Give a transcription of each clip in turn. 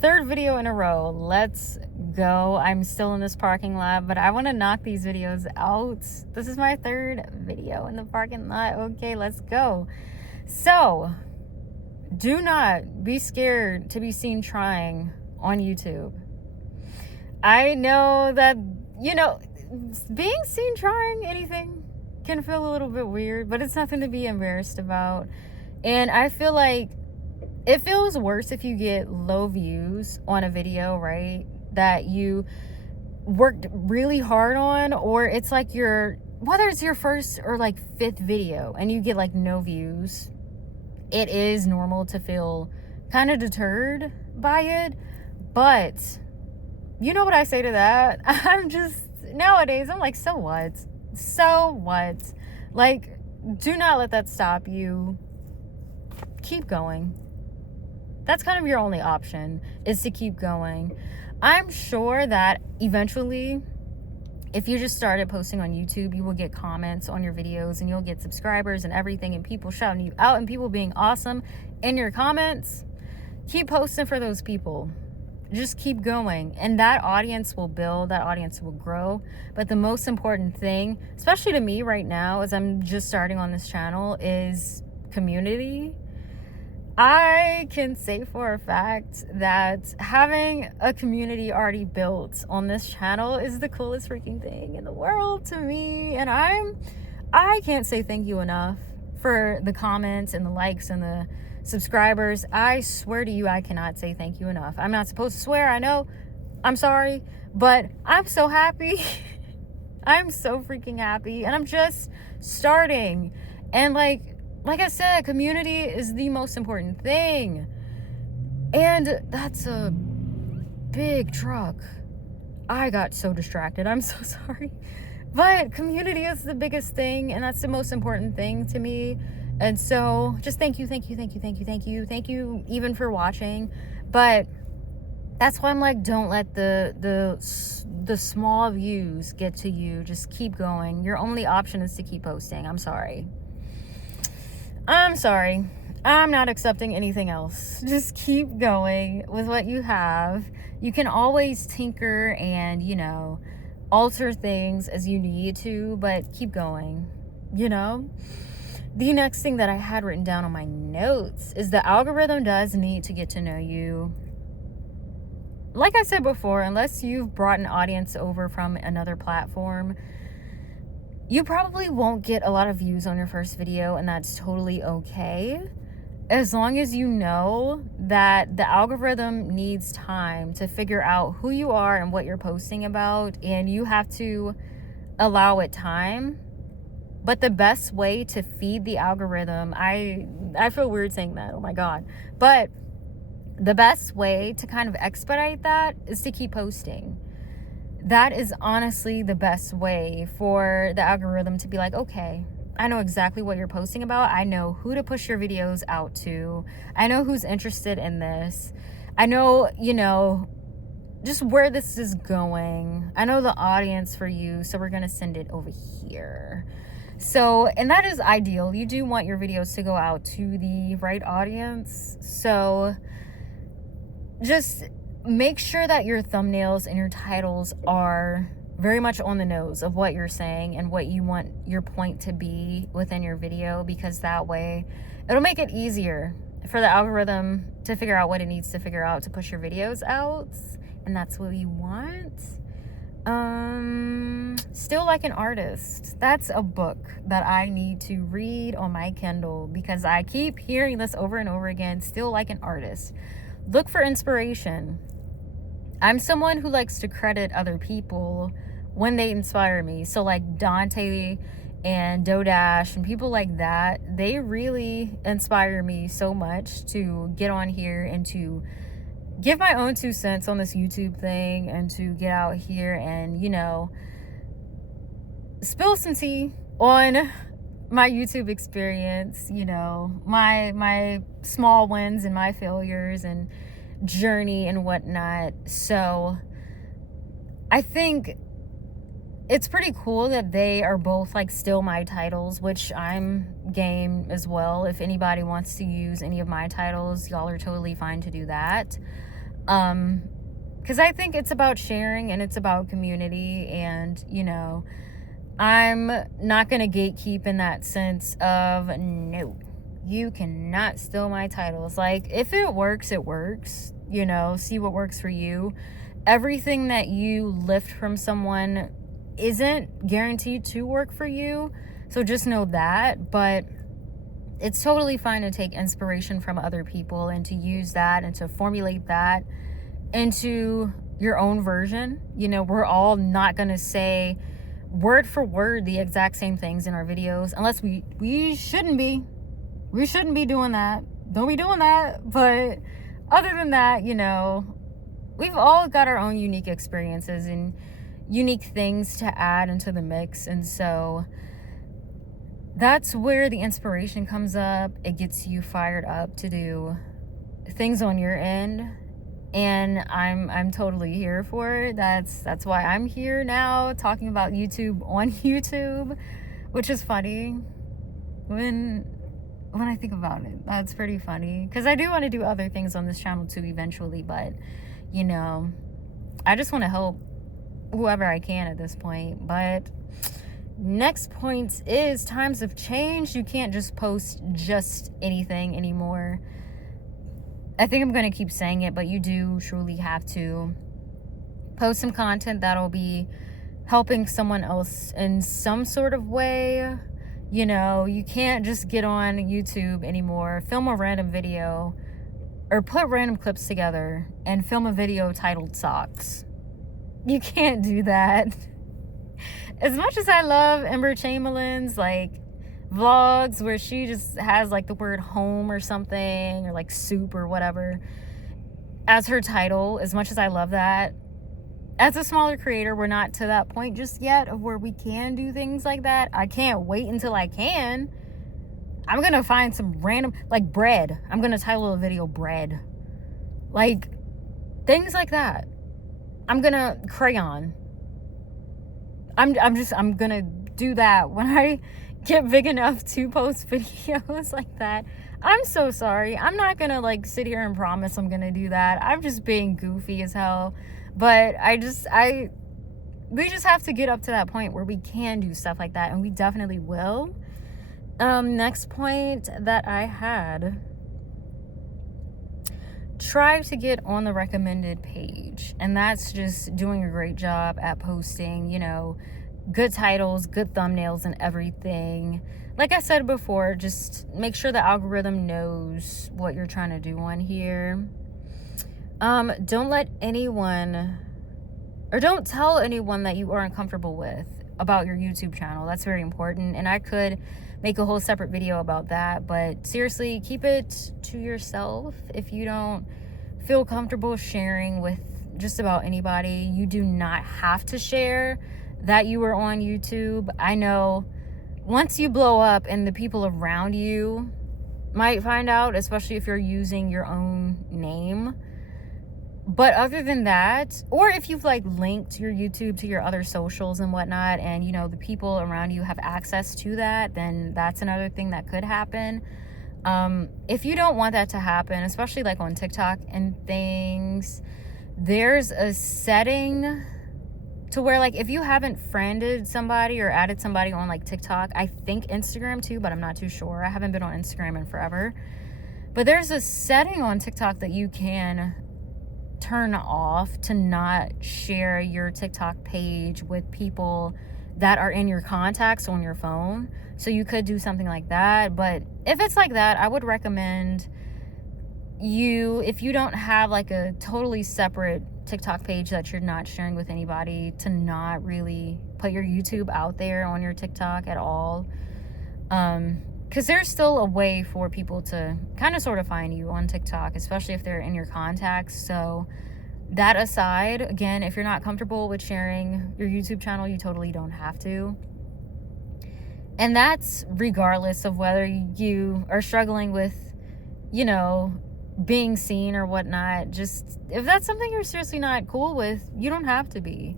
Third video in a row. Let's go. I'm still in this parking lot, but I want to knock these videos out. This is my third video in the parking lot. Okay, let's go. So, do not be scared to be seen trying on YouTube. I know that, being seen trying anything can feel a little bit weird, but it's nothing to be embarrassed about. And I feel like it feels worse if you get low views on a video, right? That you worked really hard on, or it's like whether it's your first or like fifth video and you get like no views. It is normal to feel kind of deterred by it, but you know what I say to that? Nowadays, I'm like, so what? So what? Like, do not let that stop you. Keep going. That's kind of your only option, is to keep going. I'm sure that eventually, if you just started posting on YouTube, you will get comments on your videos and you'll get subscribers and everything, and people shouting you out and people being awesome in your comments. Keep posting for those people. Just keep going, and that audience will build, that audience will grow. But the most important thing, especially to me right now, as I'm just starting on this channel, is community. I can say for a fact that having a community already built on this channel is the coolest freaking thing in the world to me. And I can't say thank you enough for the comments and the likes and the subscribers. I swear to you, I cannot say thank you enough. I'm not supposed to swear, I know. I'm sorry, but I'm so happy. I'm so freaking happy, and I'm just starting. And like I said, community is the most important thing. And that's a big truck. I got so distracted. I'm so sorry. But community is the biggest thing, and that's the most important thing to me. And so just thank you even for watching. But that's why I'm like, don't let the small views get to you. Just keep going. Your only option is to keep posting. I'm sorry. I'm not accepting anything else. Just keep going with what you have. You can always tinker and, alter things as you need to, but keep going, The next thing that I had written down on my notes is the algorithm does need to get to know you. Like I said before, unless you've brought an audience over from another platform, you probably won't get a lot of views on your first video, and that's totally okay. As long as you know that the algorithm needs time to figure out who you are and what you're posting about, and you have to allow it time. But the best way to feed the algorithm, I feel weird saying that, oh my God. But the best way to kind of expedite that is to keep posting. That is honestly the best way for the algorithm to be like, okay, I know exactly what you're posting about. I know who to push your videos out to. I know who's interested in this. I know, just where this is going. I know the audience for you, so we're going to send it over here. So, and that is ideal. You do want your videos to go out to the right audience. So just make sure that your thumbnails and your titles are very much on the nose of what you're saying and what you want your point to be within your video, because that way it'll make it easier for the algorithm to figure out what it needs to figure out to push your videos out. And that's what you want. Still Like an Artist. That's a book that I need to read on my Kindle, because I keep hearing this over and over again. Still Like an Artist. Look for inspiration. I'm someone who likes to credit other people when they inspire me. So like Dante and Dodash and people like that, they really inspire me so much to get on here and to give my own 2 cents on this YouTube thing, and to get out here and, spill some tea on my YouTube experience, my small wins and my failures and journey and whatnot. So I think it's pretty cool that they are both like still my titles, which I'm game as well. If anybody wants to use any of my titles, y'all are totally fine to do that. Because I think it's about sharing and it's about community. And, you know, I'm not going to gatekeep in that sense of, no, you cannot steal my titles. Like, if it works, it works. You know, see what works for you. Everything that you lift from someone isn't guaranteed to work for you. So just know that. But it's totally fine to take inspiration from other people and to use that and to formulate that into your own version. You know, we're all not going to say word for word the exact same things in our videos, unless we shouldn't be. We shouldn't be doing that. Don't be doing that. But other than that, you know, we've all got our own unique experiences and unique things to add into the mix. And so that's where the inspiration comes up. It gets you fired up to do things on your end. And I'm totally here for it. That's why I'm here now talking about YouTube on YouTube, which is funny when I think about it. That's pretty funny, because I do want to do other things on this channel too eventually, but you know, I just want to help whoever I can at this point. But next point is times have changed. You can't just post just anything anymore. I think I'm going to keep saying it, but you do truly have to post some content that'll be helping someone else in some sort of way. You know, you can't just get on YouTube anymore, film a random video, or put random clips together and film a video titled Socks. You can't do that. As much as I love Ember Chamberlain's, like, vlogs where she just has like the word home or something, or like soup or whatever as her title, as much as I love that, as a smaller creator, we're not to that point just yet of where we can do things like that. I can't wait until I can. I'm gonna find some random, like bread. I'm gonna title a video bread. Like, things like that. I'm gonna crayon. I'm gonna do that when I get big enough to post videos like that. I'm so sorry. I'm not gonna like sit here and promise I'm gonna do that. I'm just being goofy as hell. But we just have to get up to that point where we can do stuff like that, and we definitely will. Next point that I had, try to get on the recommended page. And that's just doing a great job at posting, you know, good titles, good thumbnails, and everything. Like I said before, just make sure the algorithm knows what you're trying to do on here. Don't let anyone, or don't tell anyone that you aren't comfortable with about your YouTube channel. That's very important, and I could make a whole separate video about that, but seriously, keep it to yourself. If you don't feel comfortable sharing with just about anybody, you do not have to share that you were on YouTube. I know once you blow up and the people around you might find out, especially if you're using your own name. But other than that, or if you've like linked your YouTube to your other socials and whatnot, and you know the people around you have access to that, then that's another thing that could happen. If you don't want that to happen, especially like on TikTok and things, there's a setting to where, like, if you haven't friended somebody or added somebody on like TikTok, I think Instagram too, but I'm not too sure. I haven't been on Instagram in forever. But there's a setting on TikTok that you can turn off to not share your TikTok page with people that are in your contacts on your phone. So you could do something like that. But if it's like that, I would recommend you, if you don't have like a totally separate TikTok page that you're not sharing with anybody, to not really put your YouTube out there on your TikTok at all. Because there's still a way for people to kind of sort of find you on TikTok, especially if they're in your contacts. So that aside, again, if you're not comfortable with sharing your YouTube channel, you totally don't have to. And that's regardless of whether you are struggling with, you know, being seen or whatnot. Just, if that's something you're seriously not cool with, you don't have to be.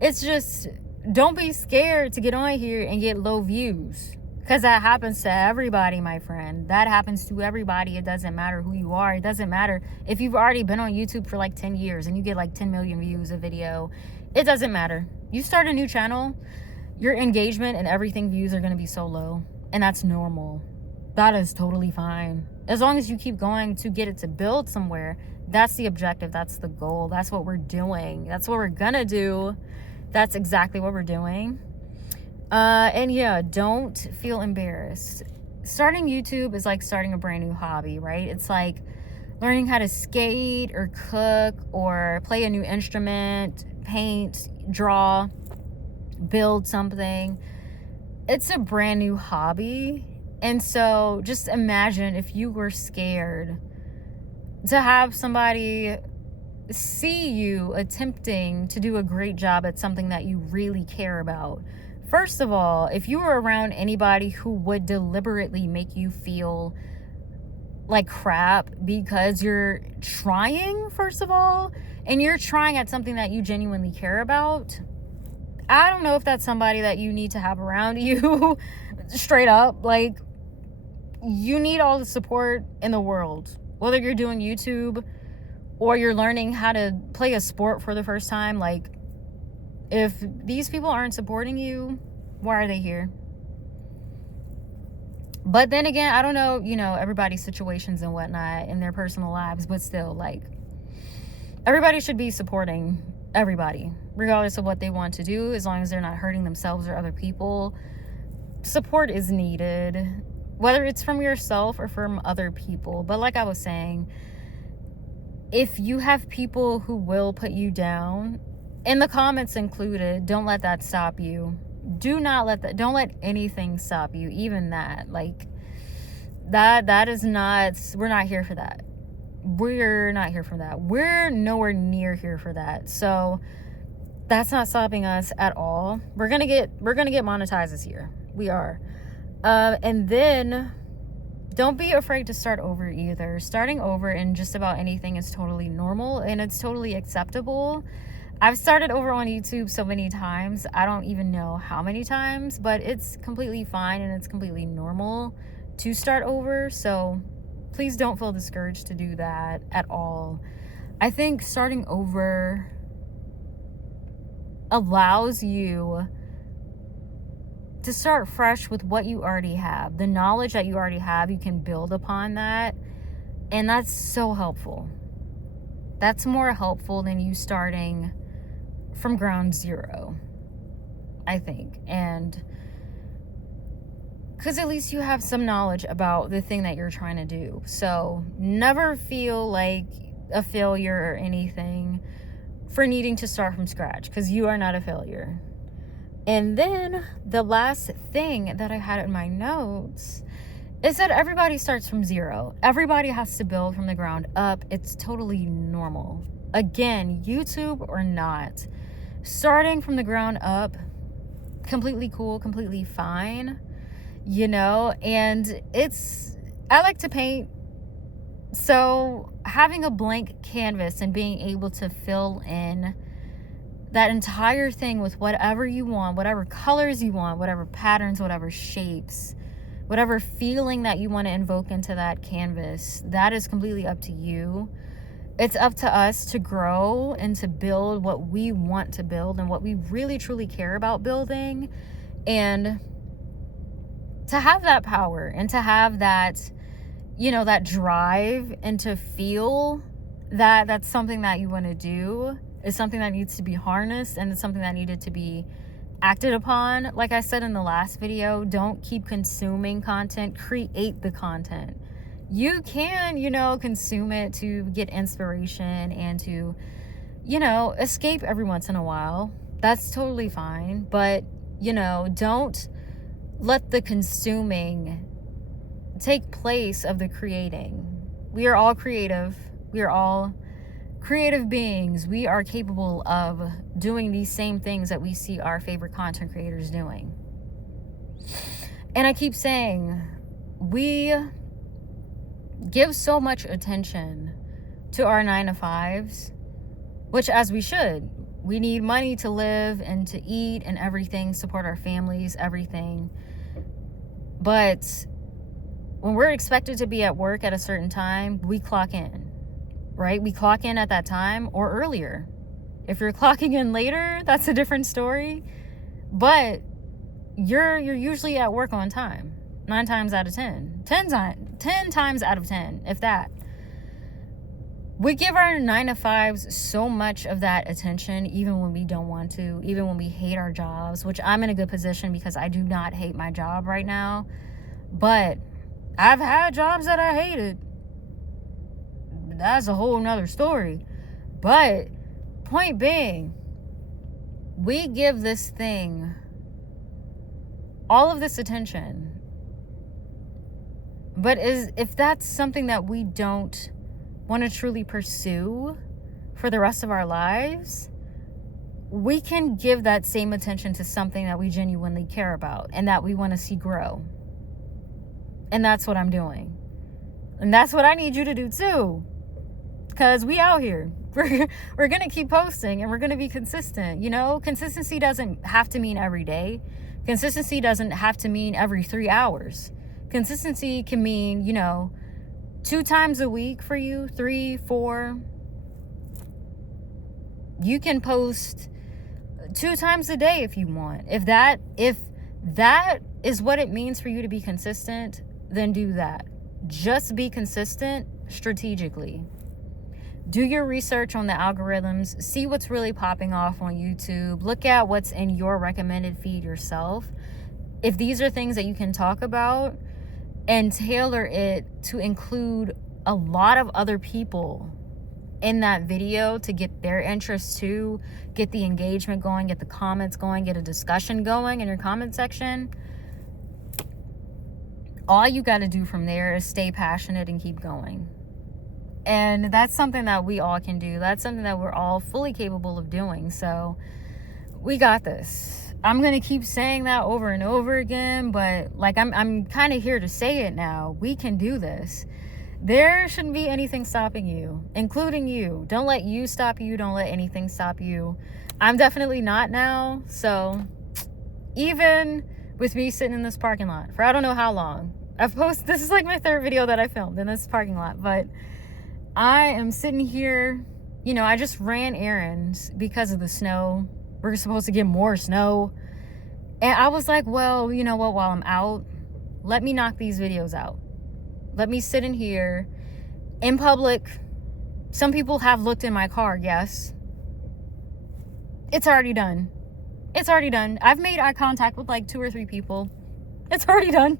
It's just, don't be scared to get on here and get low views. Because that happens to everybody, my friend. That happens to everybody. It doesn't matter who you are. It doesn't matter if you've already been on YouTube for like 10 years and you get like 10 million views a video. It doesn't matter. You start a new channel, your engagement and everything views are going to be so low. And that's normal. That is totally fine. As long as you keep going to get it to build somewhere, that's the objective. That's the goal. That's what we're doing. That's what we're going to do. That's exactly what we're doing. And yeah, don't feel embarrassed. Starting YouTube is like starting a brand new hobby, right? It's like learning how to skate or cook or play a new instrument, paint, draw, build something. It's a brand new hobby. And so just imagine if you were scared to have somebody see you attempting to do a great job at something that you really care about. First of all, if you were around anybody who would deliberately make you feel like crap because you're trying, first of all, and you're trying at something that you genuinely care about, I don't know if that's somebody that you need to have around you. Straight up, like, you need all the support in the world. Whether you're doing YouTube or you're learning how to play a sport for the first time, like, if these people aren't supporting you, why are they here? But then again, I don't know, everybody's situations and whatnot in their personal lives, but still, like, everybody should be supporting everybody, regardless of what they want to do, as long as they're not hurting themselves or other people. Support is needed, whether it's from yourself or from other people. But like I was saying, if you have people who will put you down, in the comments included, don't let that stop you. Don't let anything stop you, even that. Like, that is not, we're not here for that. We're not here for that. We're nowhere near here for that. So that's not stopping us at all. We're gonna get monetized this year. We are. And then don't be afraid to start over either. Starting over in just about anything is totally normal and it's totally acceptable. I've started over on YouTube so many times. I don't even know how many times, but it's completely fine and it's completely normal to start over. So please don't feel discouraged to do that at all. I think starting over allows you to start fresh with what you already have. The knowledge that you already have, you can build upon that. And that's so helpful. That's more helpful than you starting from ground zero, I think. And because at least you have some knowledge about the thing that you're trying to do. So never feel like a failure or anything for needing to start from scratch, because you are not a failure. And then the last thing that I had in my notes is that everybody starts from zero. Everybody has to build from the ground up. It's totally normal. Again, YouTube or not, starting from the ground up, completely cool, completely fine, and I like to paint. So having a blank canvas and being able to fill in that entire thing with whatever you want, whatever colors you want, whatever patterns, whatever shapes, whatever feeling that you want to invoke into that canvas, that is completely up to you. It's up to us to grow and to build what we want to build and what we really truly care about building, and to have that power and to have that, that drive, and to feel that that's something that you want to do, is something that needs to be harnessed, and it's something that needed to be acted upon. Like I said in the last video, don't keep consuming content, create the content. You can, consume it to get inspiration and to, escape every once in a while. That's totally fine. But, don't let the consuming take place of the creating. We are all creative. We are all creative beings. We are capable of doing these same things that we see our favorite content creators doing. And I keep saying, we give so much attention to our 9-to-5s, which, as we should. We need money to live and to eat and everything, support our families, everything. But when we're expected to be at work at a certain time, we clock in, right? We clock in at that time or earlier. If you're clocking in later, that's a different story. But you're usually at work on time, 9 times out of 10. 10 times out of 10, if that. We give our 9-to-5s so much of that attention, even when we don't want to, even when we hate our jobs, which I'm in a good position because I do not hate my job right now. But I've had jobs that I hated. That's a whole nother story. But point being, we give this thing all of this attention. But if that's something that we don't want to truly pursue for the rest of our lives, we can give that same attention to something that we genuinely care about and that we want to see grow. And that's what I'm doing. And that's what I need you to do too. Because we out here. We're going to keep posting and we're going to be consistent. You know, consistency doesn't have to mean every day. Consistency doesn't have to mean every 3 hours. Consistency can mean, 2 times a week for you, 3, 4. You can post 2 times a day if you want. If that is what it means for you to be consistent, then do that. Just be consistent strategically. Do your research on the algorithms. See what's really popping off on YouTube. Look at what's in your recommended feed yourself. If these are things that you can talk about, and tailor it to include a lot of other people in that video to get their interest too, get the engagement going, get the comments going, get a discussion going in your comment section. All you got to do from there is stay passionate and keep going. And that's something that we all can do. That's something that we're all fully capable of doing. So we got this. I'm going to keep saying that over and over again, but I'm kind of here to say it now. We can do this. There shouldn't be anything stopping you, including you. Don't let you stop you. Don't let anything stop you. I'm definitely not now. So even with me sitting in this parking lot for I don't know how long, this is like my 3rd video that I filmed in this parking lot, but I am sitting here, I just ran errands because of the snow. We're supposed to get more snow. And I was like, well, you know what? While I'm out, let me knock these videos out. Let me sit in here in public. Some people have looked in my car. Yes. It's already done. It's already done. I've made eye contact with like 2 or 3 people. It's already done.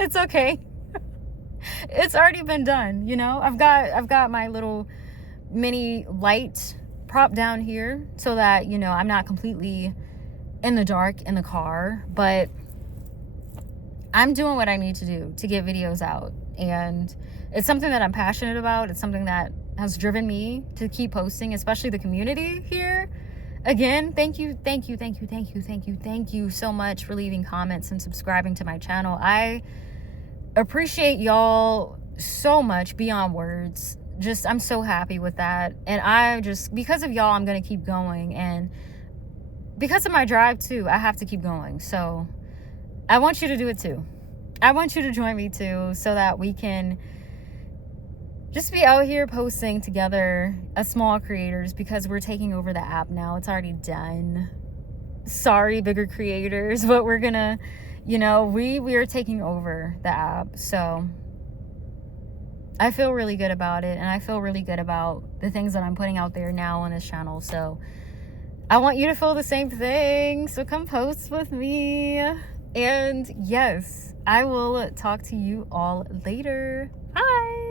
It's okay. It's already been done. I've got my little mini light prop down here so that I'm not completely in the dark in the car, but I'm doing what I need to do to get videos out, and it's something that I'm passionate about. It's something that has driven me to keep posting, especially the community here. Again, thank you so much for leaving comments and subscribing to my channel. I appreciate y'all so much beyond words. I'm so happy with that. And because of y'all, I'm going to keep going. And because of my drive too, I have to keep going. So I want you to do it too. I want you to join me too, so that we can just be out here posting together as small creators, because we're taking over the app now. It's already done. Sorry, bigger creators, but we're going to, we are taking over the app. So I feel really good about it, and I feel really good about the things that I'm putting out there now on this channel. So I want you to feel the same thing. So come post with me. And yes, I will talk to you all later. Bye.